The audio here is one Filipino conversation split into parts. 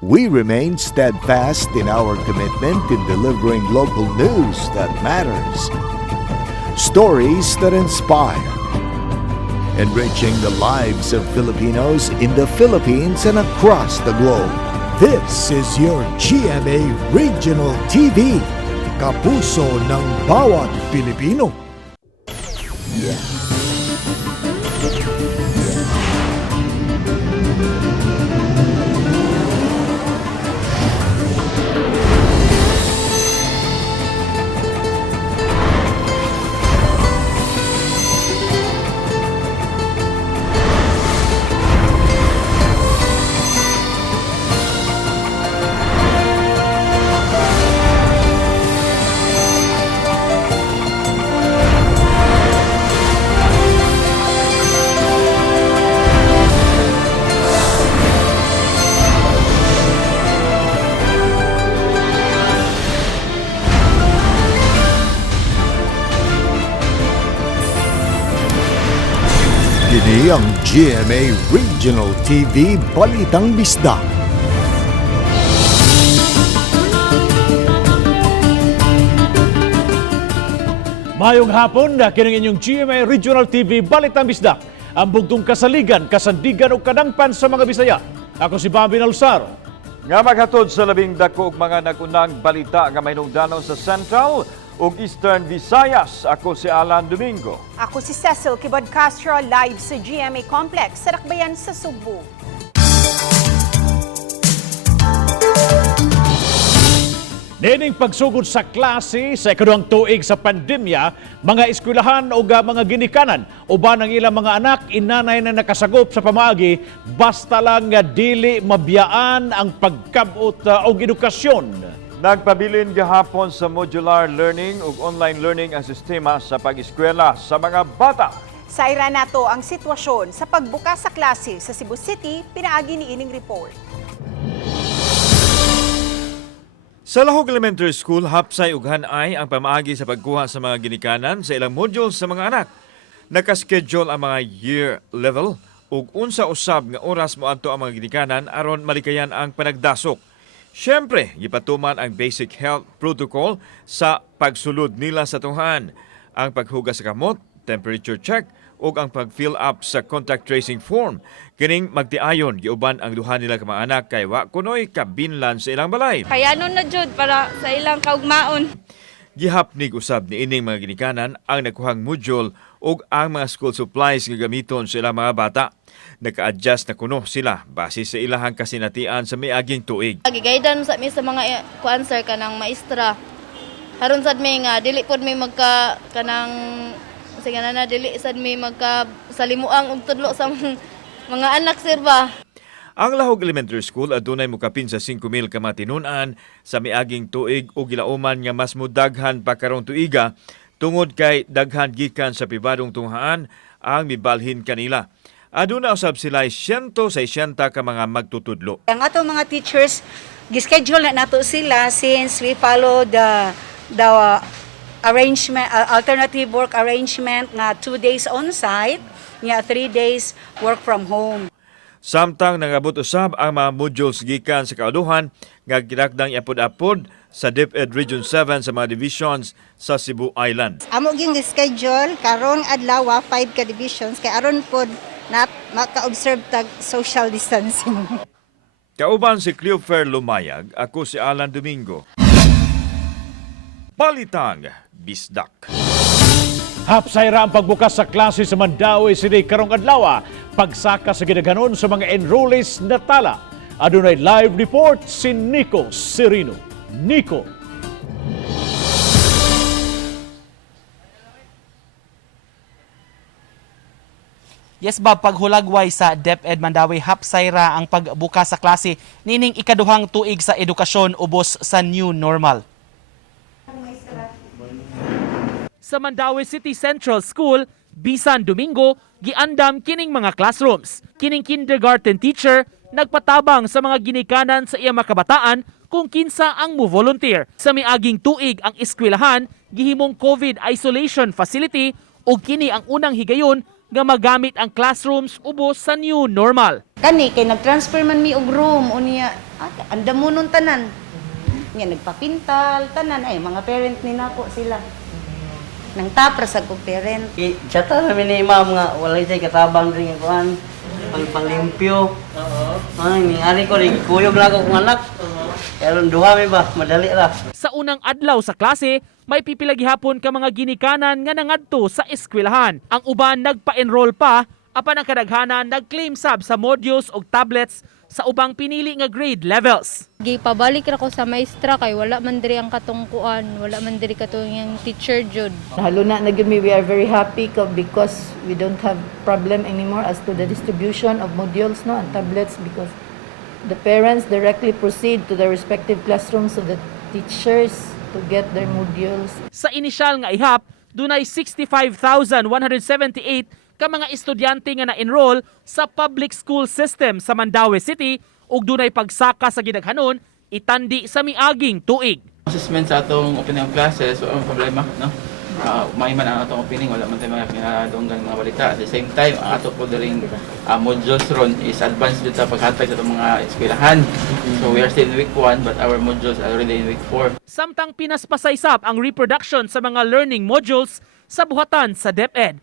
We remain steadfast in our commitment in delivering local news that matters, stories that inspire, enriching the lives of Filipinos in the Philippines and across the globe. This is your GMA Regional TV, kapuso ng bawat Pilipino. Kini ang GMA Regional TV Balitang Bisdak. Mayong hapon na kining inyong GMA Regional TV Balitang Bisdak. Ang bugtong kasaligan, kasandigan o kadangpan sa mga Bisaya. Ako si Bobby Nalsaro. Nga maghatod sa labing dako og mga nagunang balita nga mahinungdanon sa Central ug Eastern Visayas. Ako si Alan Domingo. Ako si Cecil Kibod Castro, live sa GMA Complex sa Dakbayan sa Subo. Nining pagsugod sa klase sa ikaduhang tuig sa pandemya, mga eskwelahan o mga ginikanan uban ang ilang mga anak inanay na nakasagop sa pamaagi basta lang nga dili mabiyaan ang pagkabot og edukasyon. Nagpabilin gahapon sa modular learning ug online learning ang sistema sa pag-eskwela sa mga bata. Sa ira nato ang sitwasyon sa pagbukas sa klase sa Cebu City, pinaagi ni ining report. Sa Lahog Elementary School, hapsay ug hanay ang pamaagi sa pagkuha sa mga ginikanan sa ilang modules sa mga anak. Nakaschedule ang mga year level ug unsa usab nga oras moadto ang mga ginikanan aron malikayan ang panagdasok. Siyempre, gipatuman ang basic health protocol sa pagsulod nila sa tuhan. Ang paghugas sa kamot, temperature check, ug ang pag-fill up sa contact tracing form. Kining magtiayon, giuban ang duha nila ka mga anak kay wa kunoy kabinlan sa ilang balay. Kaya na jud para sa ilang kaugmaon. Gihapnig usab ni ining mga ginikanan ang nakuhang module ug ang mga school supplies nga gamiton sa ilang mga bata. Naka-adjust na kuno sila base sa ilahang kasinatian sa miaging tuig. Gigaydan sa mi sa mga kuanswer kanang maestra. Haron sad mi nga dili pod mi magka kanang sige na dili sad mi magka salimuang og tudlo sa mga anak sir ba. Ang Lahog Elementary School adunay mukapin sa 5,000 ka matinun-an sa miaging tuig ug gilauman nga mas mudaghan pa karong tuiga tungod kay daghan gikan sa pribadong tunghaan ang mibalhin kanila. Aduna usab sila 160 ka mga magtutudlo. Ang ato mga teachers, gischedule na nato sila since we follow the arrangement, alternative work arrangement nga 2 days on-site, nga 3 days work from home. Samtang nangabot usab ang mga modules gikan sa kauduhan nga ginakdang iapod-apod sa DepEd Region 7 sa mga divisions sa Cebu Island. Amo ging schedule karong adlaw 5 ka divisions kay aron pod na maka-observe tag social distancing. Kauban si Cleofer Lumayag, ako si Alan Domingo. Balitang Bisdak. Hapsay ra ang pagbukas sa klase sa Mandawi City karong adlaw, pagsaka sa gidaghanon sa mga enrollees na tala. Adunay live report si Nico Serino. Nico. Yes, Bob, paghulagway sa DepEd Mandawi, hapsayra ang pagbukas sa klase nining ikaduhang tuig sa edukasyon ubos sa new normal. Sa Mandawi City Central School, bisan Domingo, giandam kining mga classrooms. Kining kindergarten teacher nagpatabang sa mga ginikanan sa iya makabataan kung kinsa ang mo-volunteer. Sa miaging tuig ang eskwelahan, gihimong COVID isolation facility o kini ang unang higayon nga magamit ang classrooms ubos sa new normal. Kani kay nag-transfer man mi og room unya Anda mo nun tanan. Nga nagpapintal, tanan ay mga parent ni nako sila. Nang tapras ako parent. Chata namin ni ma'am nga walay say katabang ring kuan. Panglimpyo. Ay, ningari ko ring kuyog lang ako kong anak. Pero duha mi ba madali ra. Sa unang adlaw sa klase, may pipilagi hapon ka mga ginikanan nga nangadto sa eskwelahan. Ang uban nagpa-enroll pa, apan ang kadaghanan nag-claim sab sa modules o tablets sa ubang pinili nga grade levels. Gipabalik ra ko sa maestra kay wala man diri ang katungkuan, wala man diri katong yung teacher jud. Halo na gyud we are very happy because we don't have problem anymore as to the distribution of modules no and tablets because the parents directly proceed to their respective classrooms so the teachers to get their modules. Sa inisyal nga ihap, dunay 65,178 ka mga estudyante nga na-enroll sa public school system sa Mandaue City ug dunay pagsaka sa gidaghanon itandi sa miaging tuig. Assessment sa atong opening classes, wala problema, no? May man ang atong opening, wala man tayo mga pinadunggan mga balita. At the same time, ang ato po daling modules ron is advanced dito sa paghatag sa itong mga eskwelahan. So we are still in week 1 but our modules are already in week 4. Samtang pinaspasaysap ang reproduction sa mga learning modules sa buhatan sa DepEd.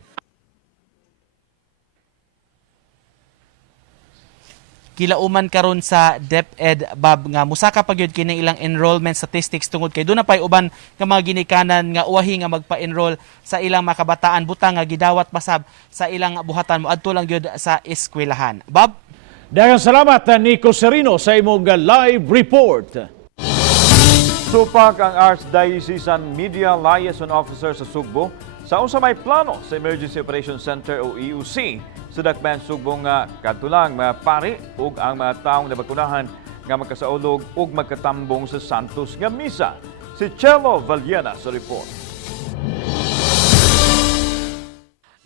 Kilauman karon sa DepEd Bob nga musaka pa gyud kini ilang enrollment statistics tungod kay doon na pay uban nga mga ginikanan nga uwahi nga magpa-enroll sa ilang mga kabataan butang nga gidawat pasab sa ilang buhatan moadto lang gyud sa eskwelahan. Bob, Daghang salamat Nico Serino sa imong live report. Supak ang Archdiocesan Media Liaison Officer sa Sugbo sa unsa may plano sa Emergency Operations Center o EOC sa dakbayan Sugbo nga kadtulang mga pari ug ang mga taong nabakunahan nga magkasaulog ug magkatambong sa Santos nga misa. Si Chelo Valiena sa report.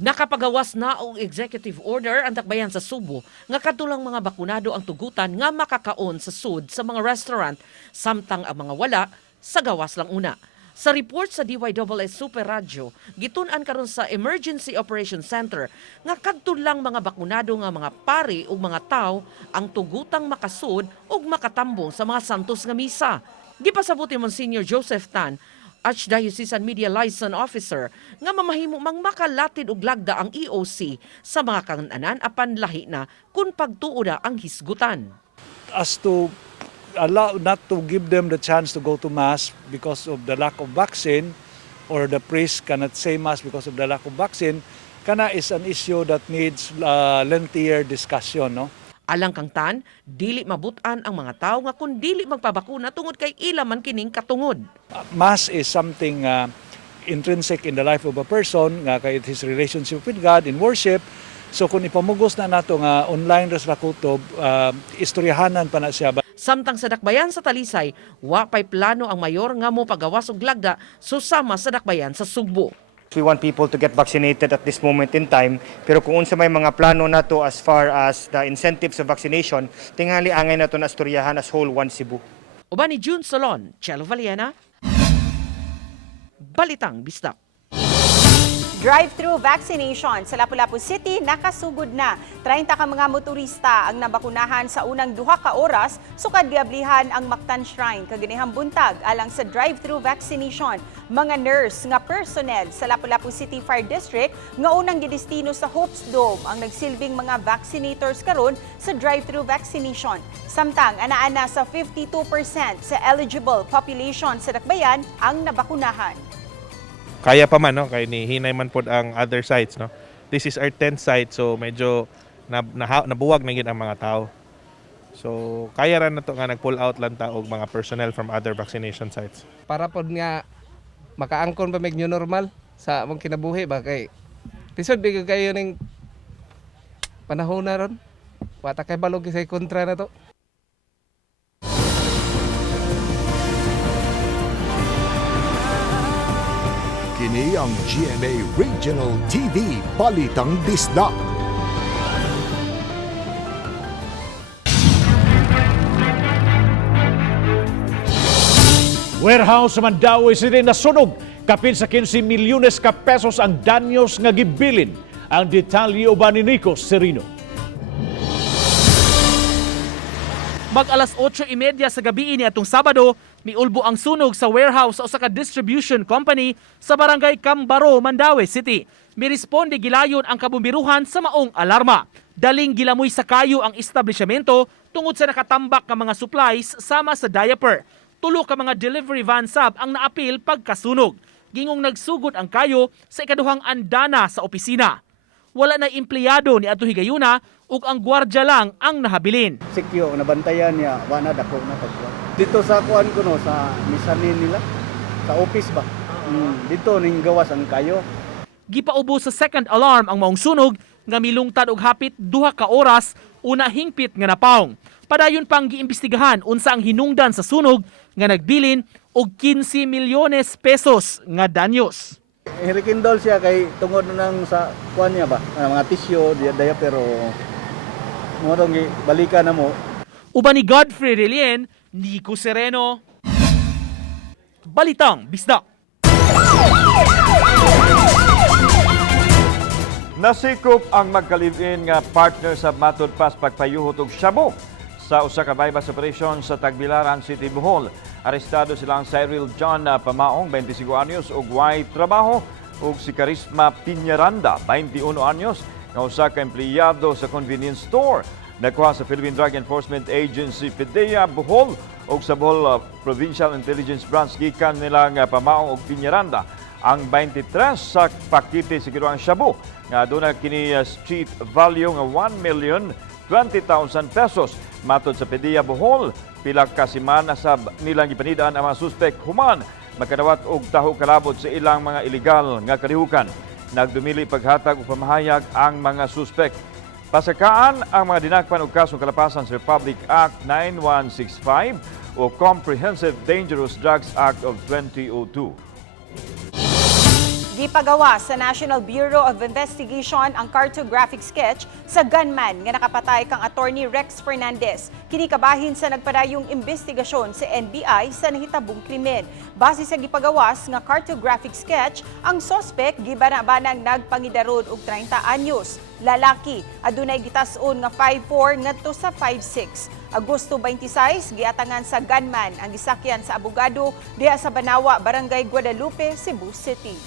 Nakapagawas na og executive order ang dakbayan sa Subo nga kadtulang mga bakunado ang tugutan nga makakaon sa sud sa mga restaurant samtang ang mga wala sa gawas lang una. Sa report sa DYSS Super Radio, gitun-an karon sa Emergency Operations Center nga kadtulang mga bakunado nga mga pari ug mga tawo ang tugutang makasud ug makatambong sa mga santos nga misa. Gipasabuti Monsignor Joseph Tan, Archdiocesan Media Liaison Officer, nga mamahimo mang makalatid og lagda ang EOC sa mga kangananan apan lahi na kung pagtuo na ang hisgutan. As to allow not to give them the chance to go to mass because of the lack of vaccine or the priest cannot say mass because of the lack of vaccine, kana is an issue that needs lengthier discussion, no? Alang kang tan, dili mabutan ang mga tao nga kun dili magpabakuna tungod kay ila man kining katungod. Mass is something intrinsic in the life of a person, nga kay his relationship with God in worship. So kung ipamugos na nato nga online ras ra kutob, istoryahanan pa na siya. Samtang sa dakbayan sa Talisay, wa pay plano ang mayor nga mo pagawas og lagda susama sa dakbayan sa Sugbo. We want people to get vaccinated at this moment in time, pero kung unsa may mga plano nato as far as the incentives of vaccination, tingali angay nato na istoryahan as whole one Cebu. Uban ni June Solon, Chelo Valiena, Balitang Bisdak. Drive-thru vaccination sa Lapu-Lapu City nakasugod na. 30 ka mga motorista ang nabakunahan sa unang 2 ka oras sukad giablihan ang Mactan Shrine kaganihang buntag alang sa drive-thru vaccination. Mga nurse nga personnel sa Lapu-Lapu City Fire District nga unang gidestino sa Hopes Dome ang nagsilbing mga vaccinators karon sa drive-thru vaccination. Samtang ana-ana sa 52% sa eligible population sa Dakbayan ang nabakunahan. Kaya pa man, no? Kaya ni hinay man pod ang other sites, no? This is our 10th site, so medyo nabuwag na gid ang mga tao. So kaya ra na to nga nag-pull out lang ta og mga personnel from other vaccination sites. Para pod nga makaangkon pa meg new normal sa among kinabuhi ba kay tisod bigay kayo ning panahon na ron. Wa ta kay balog sa kontra na to. Kini ang GMA Regional TV Balitang Bisdak. Warehouse sa Mandaue City nasunog. Kapin sa 15 milyones ka pesos ang danyos nga gibilin. Ang detalye uban ni Nico Serino. Mag alas 8:30 sa gabi ni atong Sabado, miulbo ang sunog sa warehouse sa usa ka distribution company sa barangay Cambaro, Mandaue City. Miresponde gilayon ang kabumbiruhan sa maong alarma. Daling gilamoy sa kayo ang establishmento tungod sa nakatambak ka mga supplies sama sa diaper. Tulo ka mga delivery van sab ang naapil pagkasunog. Gingong nagsugod ang kayo sa ikaduhang andana sa opisina. Wala na empleyado ni ato higayuna ug ang gwardya lang ang nahabilin. Sikyo nabantayan niya wala dako na pagkuan. Dito sa kuan ko no sa misanin nila sa office ba. Dito ning gawas ang kayo. Gipaubo sa second alarm ang maong sunog nga milungtad og hapit 2 ka oras una hingpit nga napaong. Padayon pang giimbestigahan unsa ang hinungdan sa sunog nga nagbilin og 15 milyones pesos nga danyos. Hirikindol siya kay tungod nang sa kuan niya ba mga tissue diya pero mo dong balikan na mo. Uban ni Godfrey Relien, Nico Sereno, Balitang Bisda. Nasikop ang magkalibin nga partner sa matod pas pagpayuhot og shabu sa usa ka bypass operation sa Tagbilaran City, Bohol. Arestado silang Cyril John Pamaong, 25 anyos, ug way trabaho, ug si Karisma Piñaranda, 21 anyos, nga usa ka empleyado sa convenience store. Nakuha sa Philippine Drug Enforcement Agency PDEA Bohol ug sa Bohol Provincial Intelligence Branch gikan nilang Pamaong ug Piñaranda ang 23 sa pakete sa giroang shabu nga aduna kini street value nga 1,020,000 pesos. Matod sa PDEA Bohol, pila ka semana sab nilang gipanidaan ang mga suspek human makadawat og taho kalabot sa ilang mga ilegal nga kalihukan. Nagdumili paghatag og pamahayag ang mga suspek. Pasakaan ang mga dinakpan og kasong kalapasan sa Republic Act 9165 o Comprehensive Dangerous Drugs Act of 2002. Gipagawa sa National Bureau of Investigation ang cartographic sketch sa gunman nga nakapatay kang attorney Rex Fernandez. Kini kabahin sa nagpadayong investigasyon sa NBI sa nahitabong krimen. Base sa gipagawas nga cartographic sketch, ang sospek gibana-banang nagpangidarod og 30 anyos. Lalaki, adunay gitas-on nga 5'4" ngadto sa 5'6". Agosto 26, giatangan sa gunman ang gisakyan sa abogado diha sa Banawa, Barangay Guadalupe, Cebu City.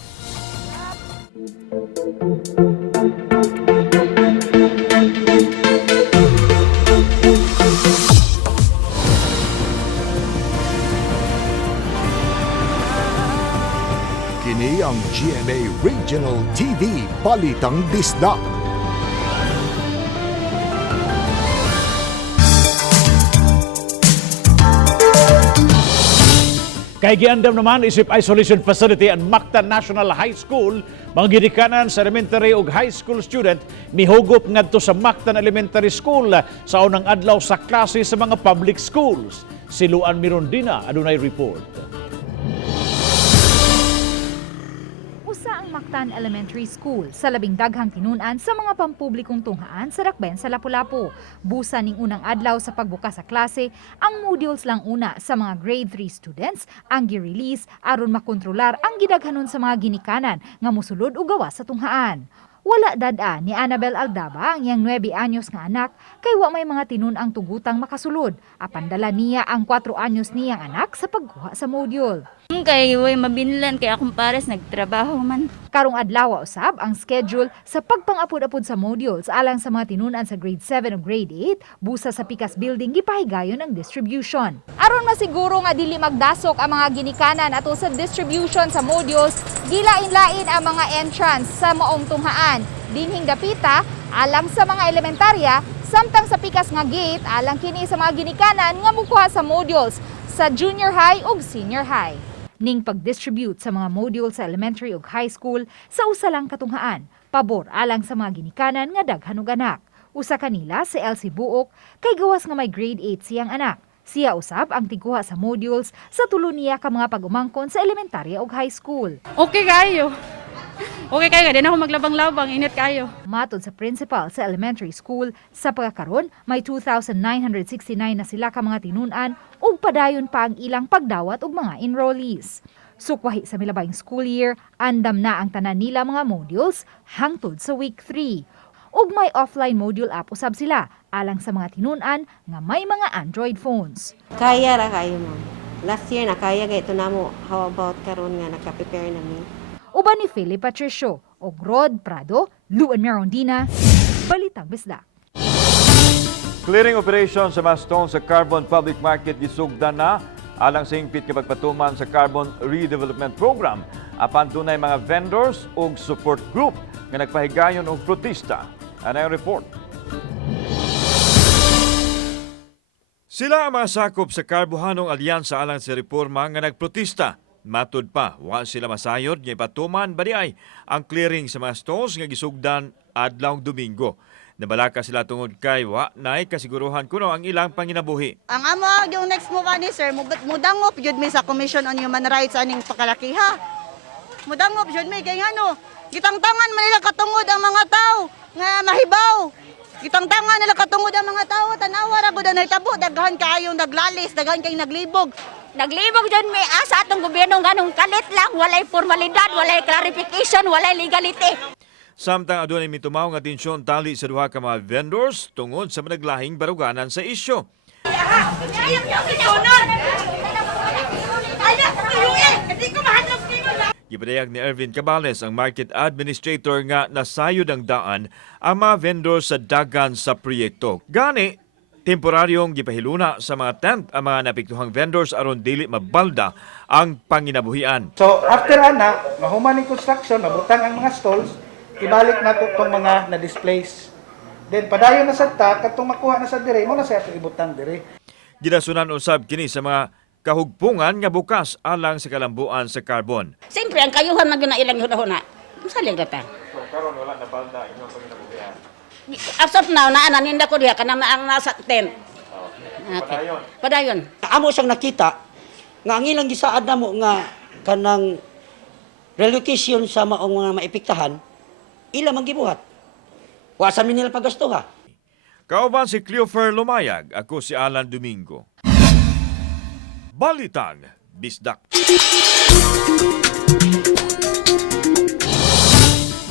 Kini ang GMA Regional TV Balitang Bisda. Kay giandam naman isip isolation facility ang Mactan National High School, mga ginikanan sa elementary ug high school student mihugop ngadto sa Mactan Elementary School sa unang adlaw sa klase sa mga public schools. Si Luan Mirondina adunay report. Usa ang Mactan Elementary School sa labing daghang tinunan sa mga pampublikong tunghaan sa Dakbayan sa Lapu-Lapu. Busa ning unang adlaw sa pagbukas sa klase, ang modules lang una sa mga grade 3 students ang gi-release aron makontrolar ang gidaghanon sa mga ginikanan nga mosulod og gawas sa tunghaan. Wala dada ni Annabel Aldaba ang iyang 9 anyos nga anak kay wa may mga tinun ang tugutang makasulod. Apan dala niya ang 4 anyos niyang anak sa pagkuha sa module. Kay way mabinlan kay akong pares nagtrabaho man. Karong adlaw usab ang schedule sa pagpangapod-apod sa modules alang sa mga tinunan sa grade 7 o grade 8 busa sa Pikas Building gipahigayon ang distribution. Aron masiguro nga dili magdasok ang mga ginikanan ato sa distribution sa modules, gilain-lain ang mga entrance sa maong tunghaan. Dinhing dapita alang sa mga elementarya, samtang sa pikas nga gate alang kini sa mga ginikanan nga mukuha sa modules sa junior high ug senior high. Ning pag-distribute sa mga module sa elementary ug high school sa usa lang katunghaan, pabor alang sa mga ginikanan nga daghan og anak. Usa kanila si Elsie Buok kay gawas nga may grade 8 siyang anak. Siya usab ang tiguha sa modules sa tulo niya ka mga pag-umangkon sa elementarya ug high school. Okay kayo. Okay kayo, di na ako maglabang-labang, init kayo. Matod sa principal sa elementary school, sa pagkakaroon, may 2,969 na sila ka mga tinunan ug padayon pa ang ilang pagdawat og mga enrollees. Sukwahi sa milabayng school year, andam na ang tanan nila mga modules hangtod sa week 3. ug may offline module app usab sila alang sa mga tinunan nga may mga Android phones. Kaya ra kayo mo. Last year na kaya ito namo. How about karon nga naka-prepare na mi? Uban ni Philip Patricio ug Rod Prado, Luan Mirondina, Balitang Bisdak. Clearing operation sa mga stone sa Carbon Public Market gisugdan na alang sa hingpit nga pagpatuman sa Carbon Redevelopment Program apan dunay mga vendors ug support group nga nagpahigayon og protesta. Ano ang report? Sila ang mga sakop sa Karbuhanong Alyansa alang sa reforma nga nagprotesta. Matud pa, wa sila masayod nga ipatuman badiay ang clearing sa mga stalls nga gisugdan adlaw Domingo. Nabalaka sila tungod kay wa naay kasiguruhan kuno ang ilang panginabuhi. Ang amo yung next move ani sir, mudangop jud mi sa Commission on Human Rights aning pakalakiha. Mudangop jud mi kay ngano, gitangtangan man nila katungod ang mga tao nga mahibaw. Gitangtangan nila katungod ang mga tao, tanawa ra gud na hitabo, daghan kaayo naglalis, daghan kay naglibog. Naglibog dyan may asa atong gobyerno ganong kalit lang, walay formalidad, walay clarification, walay legality. Samtang adunay mitumaw nga tensyon tali sa duha ka mga vendors tungod sa managlahing baruganan sa isyu. Gipadayag ni Ervin Cabales, ang market administrator, nga nasayod ang daan ang mga vendors sa dagan sa proyekto. Gani, temporaryong gipahiluna sa mga tent ang mga napiktuhang vendors aron dili mabalda ang panginabuhian. So after ana, mahuman ni construction, mabutang ang mga stalls, ibalik na itong mga na-displace. Then padayon na sa ta, katong makuha na sa dire, mo na sa ato ibutang dire. Ginasunan usab kini sa mga kahugpungan nga bukas alang sa kalambuan sa carbon. Siyempre, ang kayuhan man yun na ilang huna-huna. Masaling data. So karon wala na balda inyong panginabuhian. As of now, naananinda ko diya, kanang ang nasa tent. Okay. Padayon. Amo siyang nakita nga ang ilang gisaad na mo nga kanang relocation sa maong mga maipiktahan, ila man gibuhat. Wa sa nila pagastuha. Kauban si Cleofer Lumayag, ako si Alan Domingo. Balitang Bisdak.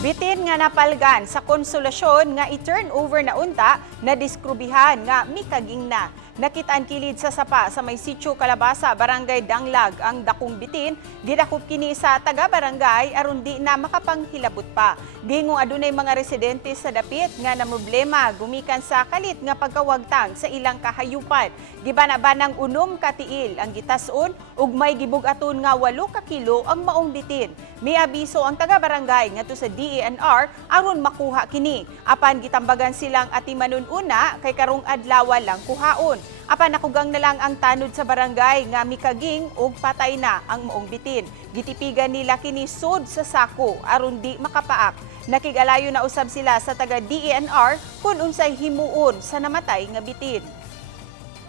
Bitin nga napalgan sa konsolasyon nga i-turn over na unta na diskrubihan nga mikaging na. Nakitaan kilid sa sapa sa may sitio Kalabasa, Barangay Danglag ang dakong bitin, gidakop kini sa taga-barangay aron di na makapanghilabot pa. Gingong adunay mga residente sa dapit nga na problema gumikan sa kalit nga pagkawagtang sa ilang kahayupan. Gibana-banang 6 ka tiil ang gitason ug may gibug-aton nga 8 ka kilo ang maong bitin. May abiso ang taga-barangay ngadto sa DENR aron makuha kini. Apan gitambagan silang atimanon una kay karong adlaw lang kuhaon. Apan nakugang na lang ang tanod sa barangay nga mikaging ug patay na ang maong bitin. Gitipigan nila kini sud sa sako aron di makapaak. Nakigalayo na usab sila sa taga DENR kung unsay himuon sa namatay nga bitin.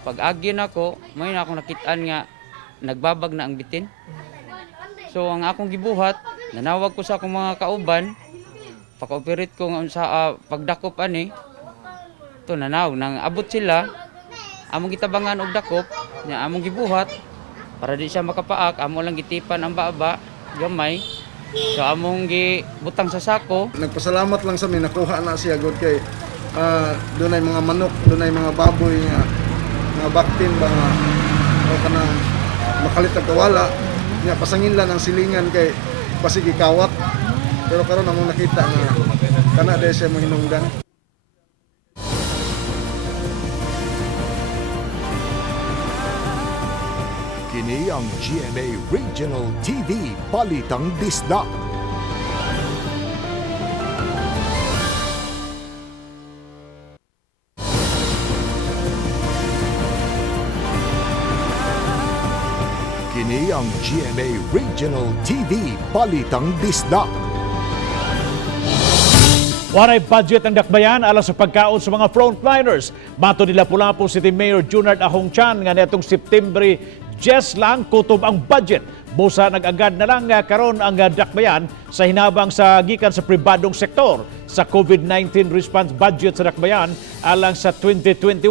Pag agyon ako, may na akong nakitaan nga nagbabag na ang bitin. So ang akong gibuhat, nanawag ko sa akong mga kauban, paka-operate ko sa pagdakop ani. To nanawag nang abot sila, among gitabangan og dakop, nya among gibuhat para di siya makapaak, amo lang gitipan ang baba, gamay. So among gibutang sa sako. Nagpasalamat lang sa mi nakuha na siya gud kay dunay mga manok, dunay mga baboy nga mga baktin ba nga o kanang makalit og kawala nya pasangin lang ang silingan kay pasigi kawat. Pero karon among nakita nga kana dai siya mahinungdan. Kini ang GMA Regional TV Balitang Bisdak. Kini ang GMA Regional TV Balitang Bisdak. Waray budget ang dakbayan alang sa pagkaon sa mga frontliners. Mato nila Lapu-Lapu City Mayor Junard Ahong Chan nga netong September Just lang kutob ang budget. Busa nag-agad na lang karon ang dakbayan sa hinabang sa gikan sa pribadong sektor sa COVID-19 response budget sa dakbayan alang sa 2021,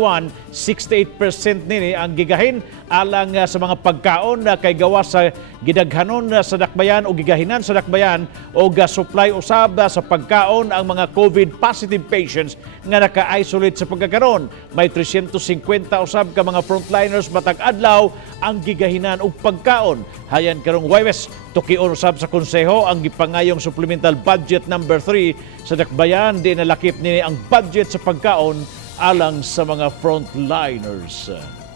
68% nini ang gigahin alang sa mga pagkaon kay gawas sa gidaghanon sa dakbayan o gigahinan sa dakbayan o supply usab sa pagkaon ang mga COVID positive patients nga naka-isolate sa pagkakaron. May 350 usab ka mga frontliners matag adlaw ang gigahinan og pagkaon. Hayan karong Huwebes, tukion usab sa konseho ang gipangayong supplemental budget number 3 sa dakbayan. Di nalakip nini ang budget sa pagkaon alang sa mga frontliners.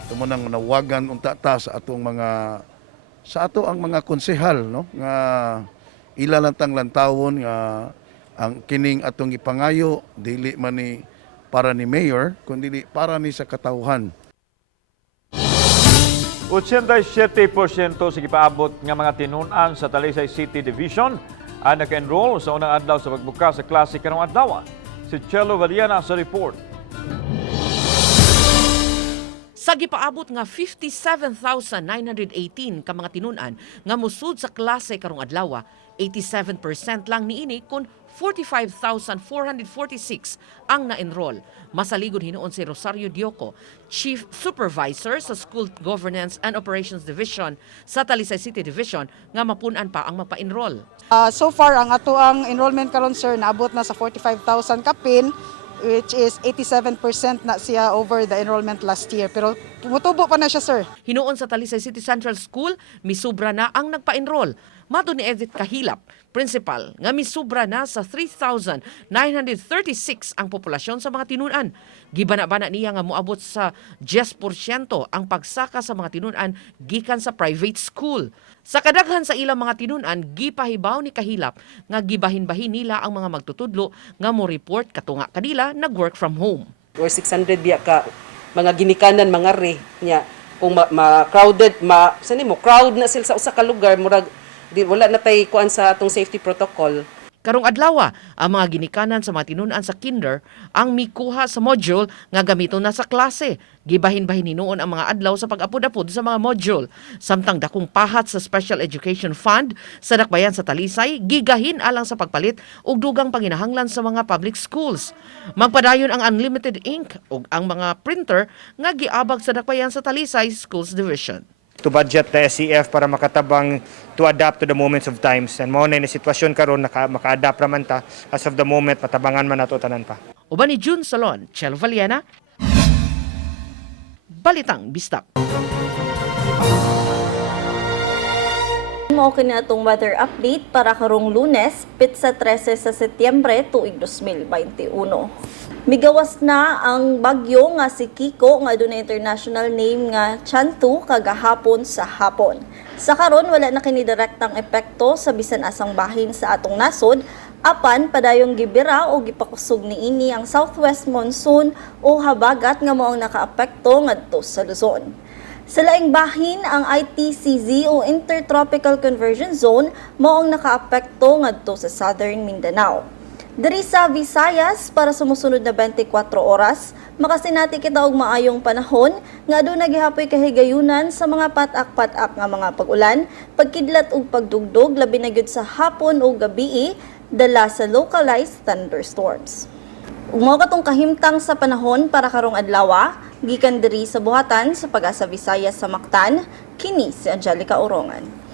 Tumunang nawagan unta ta sa atong mga ato ang mga konsehal no nga ilalantang lantawon nga ang kining atong ipangayo dili man ni para ni mayor kundi para ni sa katawhan. 87% sige paabot nga mga tinun-an sa Talisay City Division ang naka-enroll sa unang adlaw sa pagbukas sa klase karong adlaw. Si Chelo Valiana sa report. Sa gipaabot nga 57,918 ka mga tinun-an nga musud sa klase karong adlaw, 87% lang niini kun 45,446 ang na-enroll. Masaligod hinuon si Rosario Dioco, Chief Supervisor sa School Governance and Operations Division sa Talisay City Division nga mapun-an pa ang mapa-enroll. So far, ang ato ang enrollment karon sir, naabot na sa 45,000 kapin, which is 87% na siya over the enrollment last year. Pero tumutubo pa na siya, sir. Hinuon sa Talisay City Central School, misubra na ang nagpa-enroll. Mato ni Edith Kahilap, principal, nga misubra na sa 3,936 ang populasyon sa mga tinun-an. Gibana-bana niya nga moabot sa 10% ang pagsaka sa mga tinun-an gikan sa private school. Sa kadaghan sa ilang mga tinun-an, gipahibaw ni Kahilap nga gibahin-bahin nila ang mga magtutudlo nga mo report katunga kanila nag-work from home. Or 600 biya ka mga ginikanan mga re nya kung crowded crowd na sila sa usa ka lugar murag wala na tay kuan sa atong safety protocol. Karong adlaw, ang mga ginikanan sa mga tinun-an sa kinder ang mikuha sa module nga gamiton na sa klase. Gibahin-bahin hinuon ang mga adlaw sa pag-apod-apod sa mga module. Samtang dakong pahat sa Special Education Fund sa dakbayan sa Talisay, gigahin alang sa pagpalit ug dugang panginahanglan sa mga public schools. Magpadayon ang unlimited ink ug ang mga printer nga giabag sa dakbayan sa Talisay Schools Division. To budget the SCF para makatabang to adapt to the moments of times. And mo na yung sitwasyon karon maka-adapt raman ta. As of the moment, matabangan man nato tanan pa. Uban ni June Salon, Chelo Valiana, Balitang Bistak. Mao kini atong weather update para karong Lunes, pitsa 13 sa Setyembre tuig 2021. Migawas na ang bagyo nga si Kiko nga adunay international name nga Chantu kagahapon sa hapon. Sa karon wala na kini direktang epekto sa bisan asang bahin sa atong nasod, apan padayong gibira o gipakusog niini ang southwest monsoon o habagat nga mao ang nakaapekto ngadto sa Luzon. Sa laing bahin, ang ITCZ o Intertropical Conversion Zone mao ang nakaapekto ngadto sa Southern Mindanao. Diri sa Visayas, para sa musunod na 24 oras, makasinati kita og maayong panahon nga aduna gihapoy kahigayunan sa mga patak-patak nga mga pag-ulan, pagkidlat ug pagdugdog labi na gyud sa hapon o gabii dala sa localized thunderstorms. Ug mao katong kahimtang sa panahon para karong adlaw, gikan diri sa buhatan sa Pag-asa Visayas sa Mactan, kini si Angelica Orongan.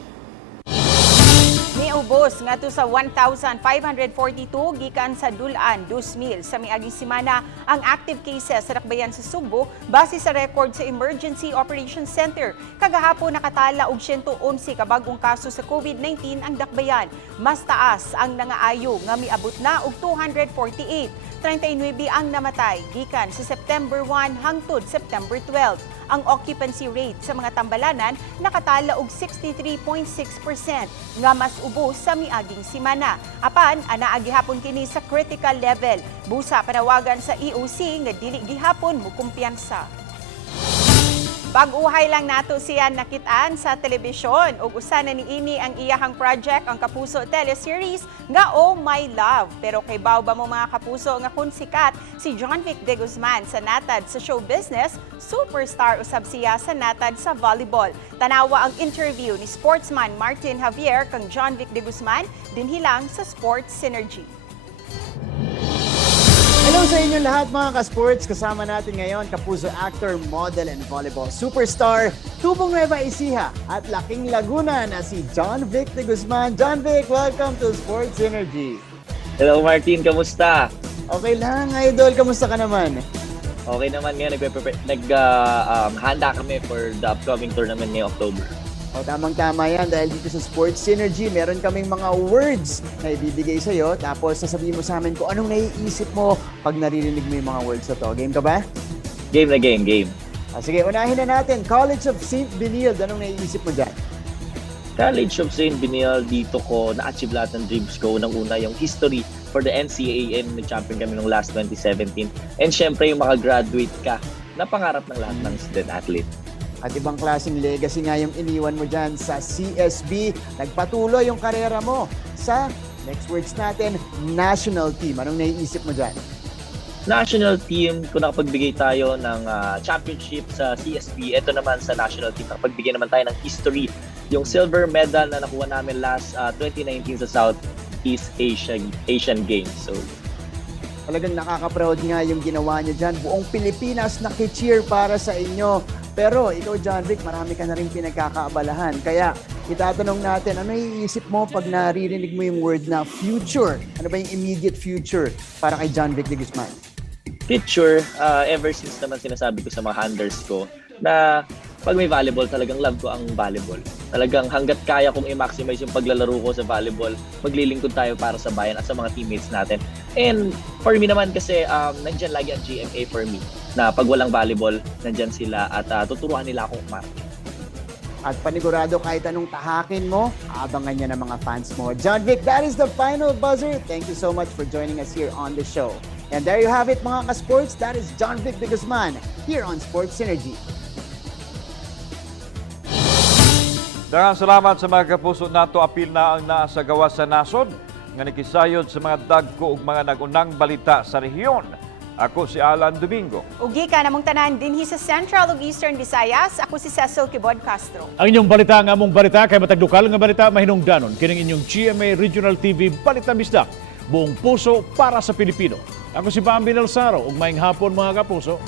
Niubos ngadto sa 1,542 gikan sa Dulan 2,000 sa miaging semana ang active cases sa dakbayan sa Subo base sa record sa Emergency Operations Center. Kagahapon nakatala og 111 ka bag-ong kaso sa COVID-19 ang dakbayan. Mas taas ang nangaayo nga miabot na og 248. 39 ang namatay gikan sa September 1 hangtod September 12. Ang occupancy rate sa mga tambalanan nakatala og 63.6% nga mas ubos sa miaging semana. Apan anaa gihapon kini sa critical level. Busa panawagan sa EOC nga dili gihapon mo kumpiyansa. Bag-uhay lang nato siya nakitaan sa telebisyon ug usa na niini ang iyahang project ang Kapuso teleseries nga Oh My Love. Pero kay baw ba mo mga kapuso nga kun sikat si John Vic de Guzman sa natad sa show business, superstar usab siya sa natad sa volleyball. Tanawa ang interview ni sportsman Martin Javier kang John Vic de Guzman dinhi lang sa Sports Synergy. Hello sa inyo lahat mga ka-sports. Kasama natin ngayon kapuso actor, model and volleyball superstar, tubong Nueva Ecija at laking Laguna na si John Vic de Guzman. John Vic, welcome to Sports Synergy. Hello Martin, kamusta? Okay lang, idol. Kamusta ka naman? Okay naman ngayon, handa kami for the upcoming tournament ngayong October. O tamang-tama yan dahil dito sa Sports Synergy, meron kaming mga words na ibibigay sa'yo. Tapos sasabihin mo sa amin kung anong naiisip mo pag naririnig mo yung mga words na to. Game ka ba? Game na game, game. Sige, unahin na natin. College of St. Benilde, anong naiisip mo dyan? College of St. Benilde, dito ko na-achieve lahat ng dreams ko. Unang-una yung history for the NCAA, nag-champion kami nung last 2017. And syempre yung makagraduate ka na pangarap ng lahat ng student athlete. At ibang klaseng legacy nga yung iniwan mo dyan sa CSB. Nagpatuloy yung karera mo sa, next words natin, national team. Anong naiisip mo dyan? National team, kung nakapagbigay tayo ng championship sa CSB, ito naman sa national team, nakapagbigay naman tayo ng history. Yung silver medal na nakuha namin last 2019 sa Southeast Asian Games. So, talagang nakaka-proud nga yung ginawa niyo dyan. Buong Pilipinas nakicheer para sa inyo. Pero ikaw, John Vic, marami ka na rin pinagkakaabalahan. Kaya itatanong natin, ano iisip mo pag naririnig mo yung word na future? Ano ba yung immediate future para kay John Vic de Guzman? Future, ever since naman sinasabi ko sa mga handlers ko na pag may volleyball, talagang love ko ang volleyball. Talagang hanggat kaya kong i-maximize yung paglalaro ko sa volleyball, maglilingkod tayo para sa bayan at sa mga teammates natin. And for me naman kasi, nandyan lagi ang GMA for me. Na pag walang volleyball, nandyan sila at tuturuan nila akong umarte. At panigurado kahit anong tahakin mo, abangan niya ng mga fans mo. John Vic, that is the final buzzer. Thank you so much for joining us here on the show. And there you have it mga ka-sports. That is John Vic de Guzman here on Sports Synergy. Daghang salamat sa mga kapuso nato. Apil na ang naa sa gawas sa nasod nga nakisayod sa mga dagko ug mga nagunang balita sa rehiyon. Ako si Alan Domingo. Ugi ka namong tanan dinhi sa Central ug Eastern Visayas. Ako si Cecil Quibon Castro. Ang inyong balita nga among balita kay matagdukal nga balita mahinungdanon kining inyong GMA Regional TV Balita Misdak. Buong puso para sa Pilipino. Ako si Bambi Nalsaro ug maayong hapon mga kapuso.